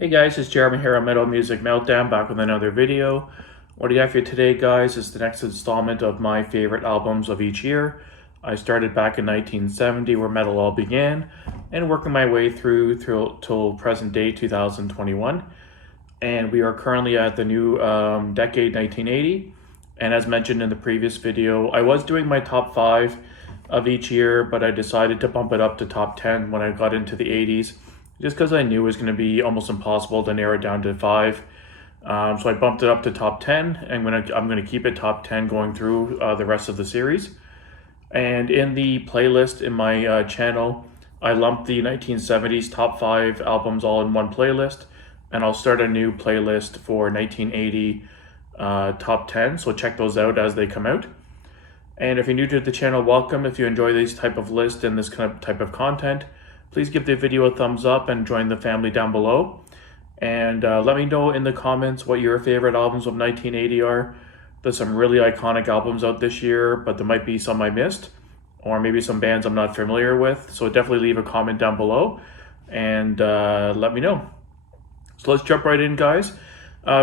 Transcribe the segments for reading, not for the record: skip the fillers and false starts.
Hey guys, it's Jeremy here on Metal Music Meltdown, back with another video. What I have for you today, guys, is the next installment of my favorite albums of each year. I started back in 1970, where metal all began, and working my way through till present day, 2021. And we are currently at the new decade, 1980. And as mentioned in the previous video, I was doing my top 5 of each year, but I decided to bump it up to top 10 when I got into the 80s, just because I knew it was going to be almost impossible to narrow it down to 5. So I bumped it up to top 10, and I'm gonna keep it top 10 going through the rest of the series. And in the playlist in my channel, I lumped the 1970s top 5 albums all in one playlist, and I'll start a new playlist for 1980 top 10, so check those out as they come out. And if you're new to the channel, welcome. If you enjoy these type of lists and this kind of type of content, please give the video a thumbs up and join the family down below. And let me know in the comments what your favorite albums of 1980 are. There's some really iconic albums out this year, but there might be some I missed, or maybe some bands I'm not familiar with. So definitely leave a comment down below and let me know. So let's jump right in, guys.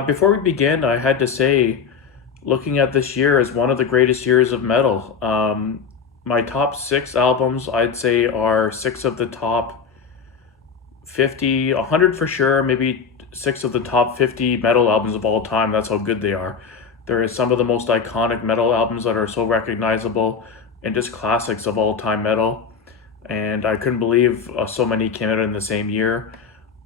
Before we begin, I had to say, looking at this year as one of the greatest years of metal. My top 6 albums, I'd say, are 6 of the top 50, 100 for sure, maybe 6 of the top 50 metal albums of all time. That's how good they are. There is some of the most iconic metal albums that are so recognizable and just classics of all time metal. And I couldn't believe so many came out in the same year.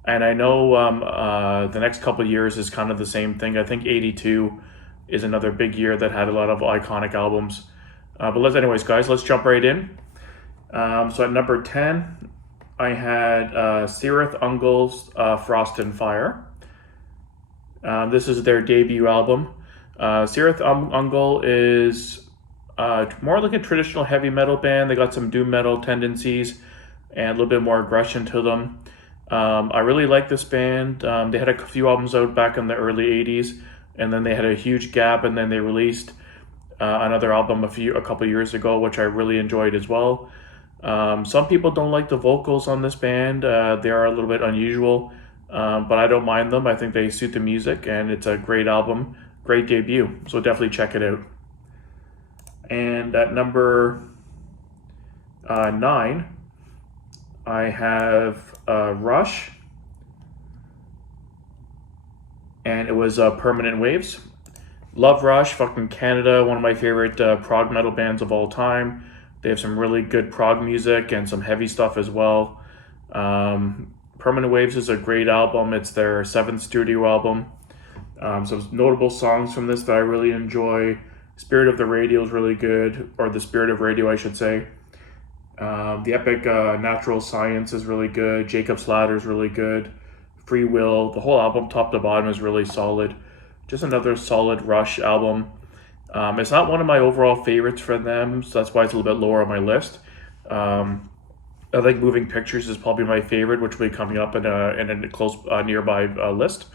And I know the next couple of years is kind of the same thing. I think 82 is another big year that had a lot of iconic albums. But anyways, guys, let's jump right in. So at number 10, I had Cirith Ungol's Frost and Fire. This is their debut album. Cirith Ungol is more like a traditional heavy metal band. They got some doom metal tendencies and a little bit more aggression to them. I really like this band. They had a few albums out back in the early 80s, and then they had a huge gap, and then they released another album a couple years ago, which I really enjoyed as well. Some people don't like the vocals on this band. They are a little bit unusual, but I don't mind them. I think they suit the music, and it's a great album, great debut. So definitely check it out. And at number 9, I have Rush, and it was Permanent Waves. Love Rush, fucking Canada, one of my favorite prog metal bands of all time. They have some really good prog music and some heavy stuff as well. Permanent Waves is a great album. It's their 7th studio album. Some notable songs from this that I really enjoy. Spirit of the Radio is really good, or The Spirit of Radio, I should say. The epic Natural Science is really good. Jacob's Ladder is really good. Free Will, the whole album, top to bottom, is really solid. Just another solid Rush album. It's not one of my overall favorites for them, so that's why it's a little bit lower on my list. I think Moving Pictures is probably my favorite, which will be coming up in a close nearby list.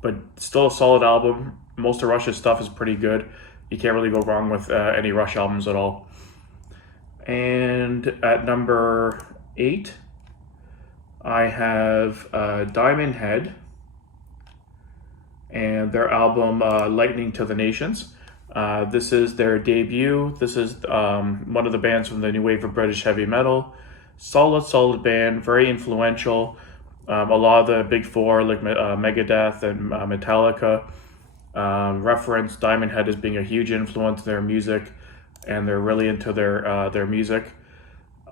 But still a solid album. Most of Rush's stuff is pretty good. You can't really go wrong with any Rush albums at all. And at number 8, I have Diamond Head and their album Lightning to the Nations. This is their debut. This is one of the bands from the new wave of British heavy metal. Solid band, very influential. A lot of the big four, like Megadeth and Metallica, reference Diamond Head as being a huge influence in their music, and they're really into their music.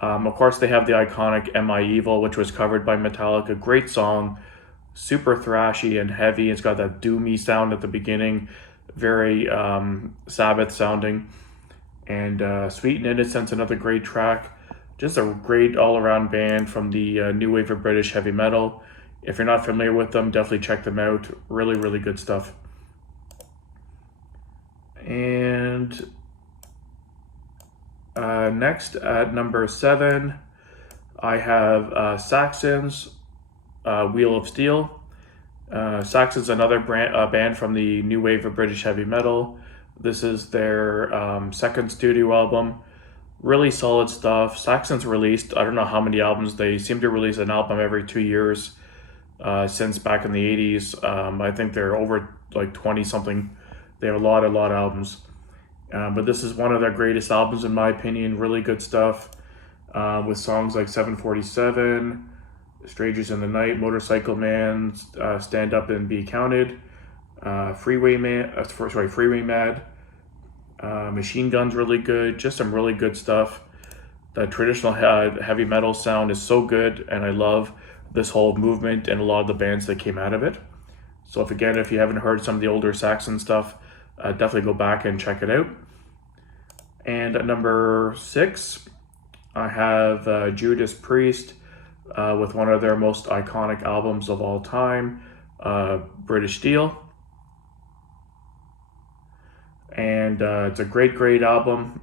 Of course, they have the iconic Am I Evil, which was covered by Metallica. Great song, super thrashy and heavy. It's got that doomy sound at the beginning, very Sabbath sounding. And Sweet and Innocence, another great track. Just a great all-around band from the new wave of British heavy metal. If you're not familiar with them, definitely check them out. Really, really good stuff. And next, at number 7, I have Saxons, Wheel of Steel. Saxons, another band from the new wave of British heavy metal. This is their 2nd studio album. Really solid stuff. Saxons released, I don't know how many albums. They seem to release an album every 2 years. since back in the 80s. I think they're over like 20 something. They have a lot of albums. But this is one of their greatest albums in my opinion. Really good stuff, with songs like 747, Strangers in the Night, Motorcycle Man, Stand Up and Be Counted, Freeway Mad. Machine Gun's really good. Just some really good stuff. The traditional heavy metal sound is so good, and I love this whole movement and a lot of the bands that came out of it. So if you haven't heard some of the older Saxon stuff, definitely go back and check it out. And at number 6, I have Judas Priest, with one of their most iconic albums of all time, British Steel. And it's a great album.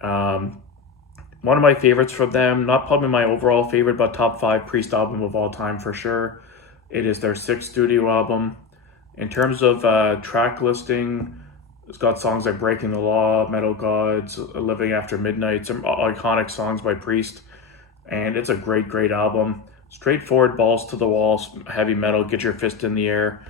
One of my favorites from them, not probably my overall favorite, but top 5 Priest album of all time for sure. It is their 6th studio album. In terms of track listing, it's got songs like Breaking the Law, Metal Gods, Living After Midnight, some iconic songs by Priest. And it's a great album. Straightforward, balls to the walls, heavy metal, get your fist in the air.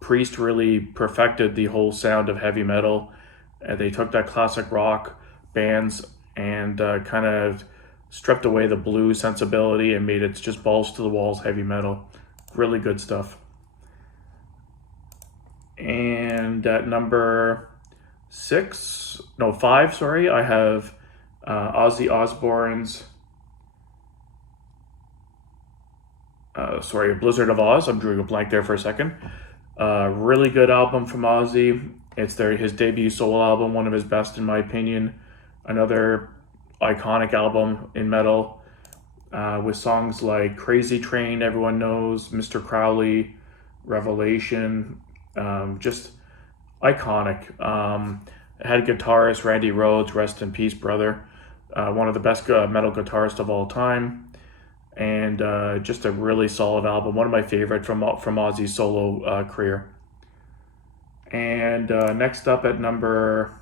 Priest really perfected the whole sound of heavy metal. They took that classic rock bands and kind of stripped away the blues sensibility and made it just balls to the walls heavy metal. Really good stuff. And at number 5, I have Ozzy Osbourne's Blizzard of Oz. I'm drawing a blank there for a second. Really good album from Ozzy. It's his debut solo album, one of his best in my opinion. Another iconic album in metal, with songs like Crazy Train, everyone knows, Mr. Crowley, Revelation, just iconic. It had guitarist Randy Rhoads, rest in peace, brother. One of the best metal guitarists of all time. And just a really solid album, one of my favorite from Ozzy's solo career. And next up at number,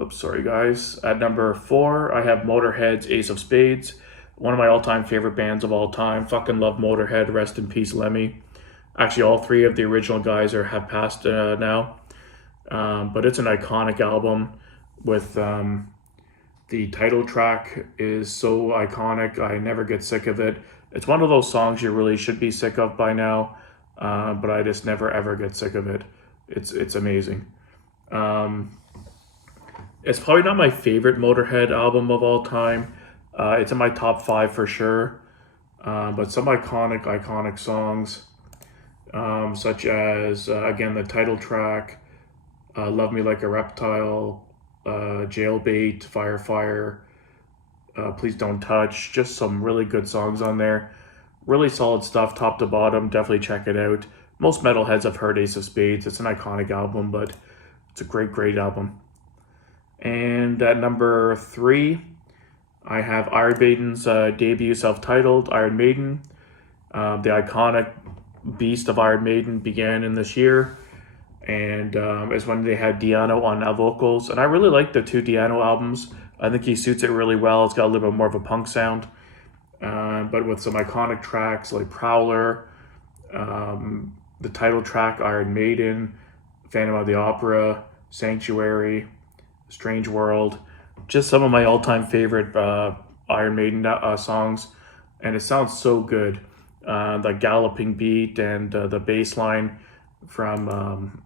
at number 4, I have Motorhead's Ace of Spades, one of my all-time favorite bands of all time. Fucking love Motorhead, rest in peace, Lemmy. Actually, all 3 of the original guys have passed now, but it's an iconic album with. The title track is so iconic. I never get sick of it. It's one of those songs you really should be sick of by now, but I just never ever get sick of it. It's amazing. It's probably not my favorite Motorhead album of all time. It's in my top 5 for sure. But some iconic songs, such as again the title track, "Love Me Like a Reptile," Jailbait, Fire, Please Don't Touch. Just some really good songs on there. Really solid stuff, top to bottom. Definitely check it out. Most metalheads have heard Ace of Spades. It's an iconic album, but it's a great album. And at number 3, I have Iron Maiden's debut self-titled, Iron Maiden. The iconic beast of Iron Maiden began in this year. And is when they had Di'Anno on vocals. And I really like the 2 Di'Anno albums. I think he suits it really well. It's got a little bit more of a punk sound. But with some iconic tracks like Prowler, the title track, Iron Maiden, Phantom of the Opera, Sanctuary, Strange World. Just some of my all-time favorite Iron Maiden songs. And it sounds so good. The galloping beat and the bass line from...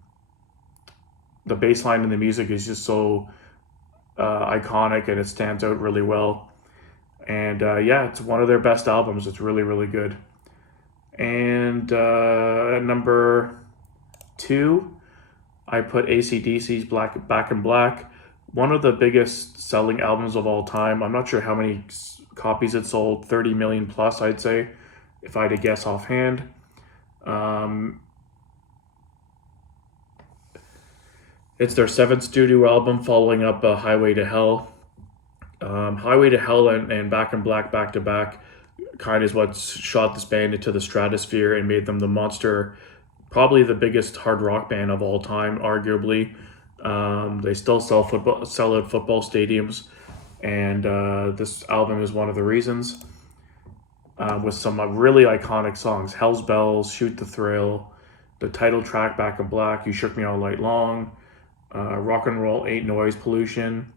the bass line in the music is just so iconic, and it stands out really well. And it's one of their best albums. It's really good. And at number 2, I put AC/DC's Back in Black. One of the biggest selling albums of all time. I'm not sure how many copies it sold, 30 million plus, I'd say, if I had to guess offhand. It's their 7th studio album, following up Highway to Hell. Highway to Hell and Back in Black back to back kind of is what shot this band into the stratosphere and made them the monster, probably the biggest hard rock band of all time, arguably. They still sell out football stadiums. and this album is one of the reasons. With some really iconic songs: "Hell's Bells," "Shoot the Thrill," the title track "Back in Black," "You Shook Me All Night Long," "Rock and Roll Ain't Noise Pollution."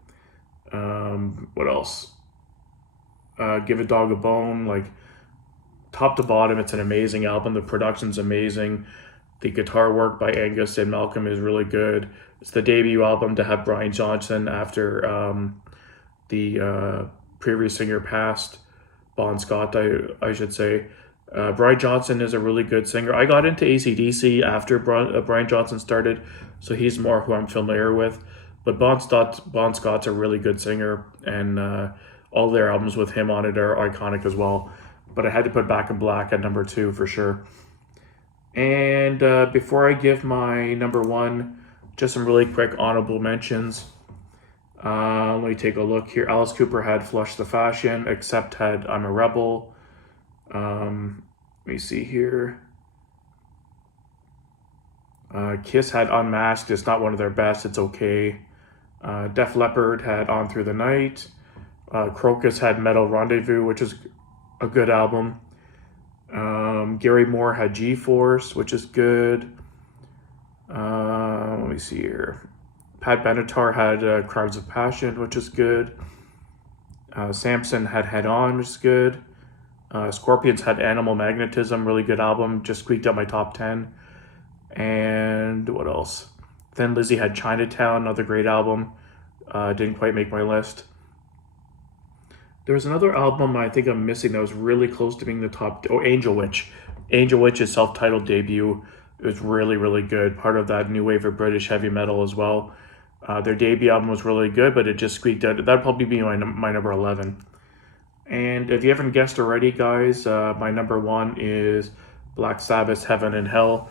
What else? "Give a Dog a Bone." Like, top to bottom, it's an amazing album. The production's amazing. The guitar work by Angus and Malcolm is really good. It's the debut album to have Brian Johnson after the previous singer passed. Bon Scott, I should say. Brian Johnson is a really good singer. I got into AC/DC after Brian Johnson started, so he's more who I'm familiar with. But Bon Scott's a really good singer, and all their albums with him on it are iconic as well. But I had to put Back in Black at number 2 for sure. And before I give my number 1, just some really quick honorable mentions. Let me take a look here. Alice Cooper had "Flush the Fashion." Accept had "I'm a Rebel." Let me see here. Kiss had "Unmasked." It's not one of their best. It's okay. Def Leppard had "On Through the Night." Crocus had "Metal Rendezvous," which is a good album. Gary Moore had "G-Force," which is good. Let me see here. Pat Benatar had "Crowds of Passion," which is good. Samson had "Head On," which is good. Scorpions had "Animal Magnetism," really good album, just squeaked out my top 10. And what else? Thin Lizzy had "Chinatown," another great album. Didn't quite make my list. There was another album I think I'm missing that was really close to being the top. Oh, Angel Witch. Angel Witch's self-titled debut. It was really, really good. Part of that new wave of British heavy metal as well. Their debut album was really good, but it just squeaked out. That'd probably be my number 11. And if you haven't guessed already, guys, my number 1 is Black Sabbath's "Heaven and Hell."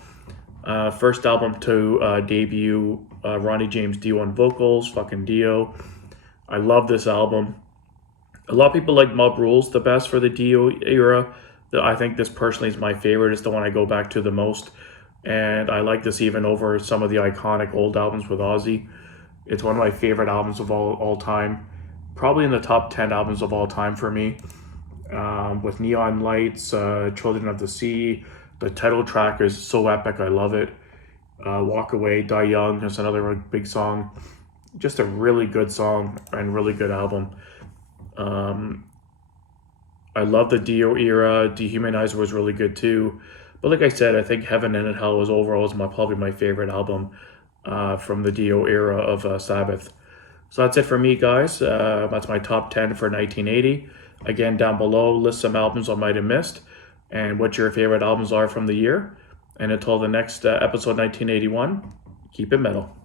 First album to debut Ronnie James Dio on vocals. Fucking Dio. I love this album. A lot of people like Mob Rules the best for the Dio era. I think this personally is my favorite. It's the one I go back to the most. And I like this even over some of the iconic old albums with Ozzy. It's one of my favorite albums of all time. Probably in the top 10 albums of all time for me. With Neon Lights, Children of the Sea. The title track is so epic. I love it. Walk Away, Die Young is another big song. Just a really good song and really good album. I love the Dio era. Dehumanizer was really good too. But like I said, I think Heaven and Hell was overall probably my favorite album from the Dio era of Sabbath. So that's it for me, guys. That's my top 10 for 1980. Again, down below, list some albums I might have missed and what your favorite albums are from the year. And until the next episode 1981, keep it metal.